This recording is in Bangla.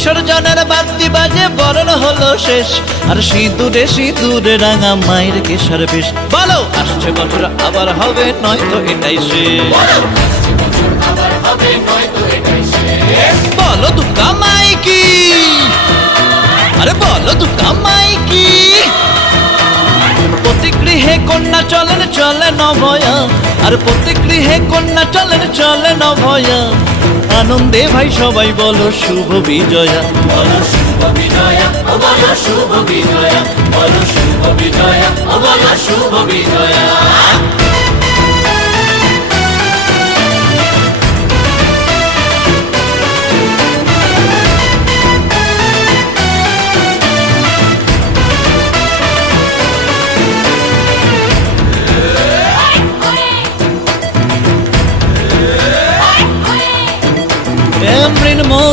বিসর্জনের বাদ্যি বাজে বরণ হলো শেষ, আর সিঁদুরে সিঁদুরে রাঙা মায়ের কেশর বেশ। বলো আসছে বছর আবার হবে, নয়তো এটাই শেষ। বলো দুর্গা মাই কি, আরে বলো দুর্গা মাই কি। প্রতি গৃহে কন্যা চলেন চলে নভয়া, আর প্রতি গৃহে কন্যা চলেন চলে নভয়া। আনন্দে ভাই সবাই বলো শুভ বিজয়া, বলো শুভ বিজয়া, ও বলো শুভ বিজয়া, বলো শুভ বিজয়া, ও বলো শুভ বিজয়া।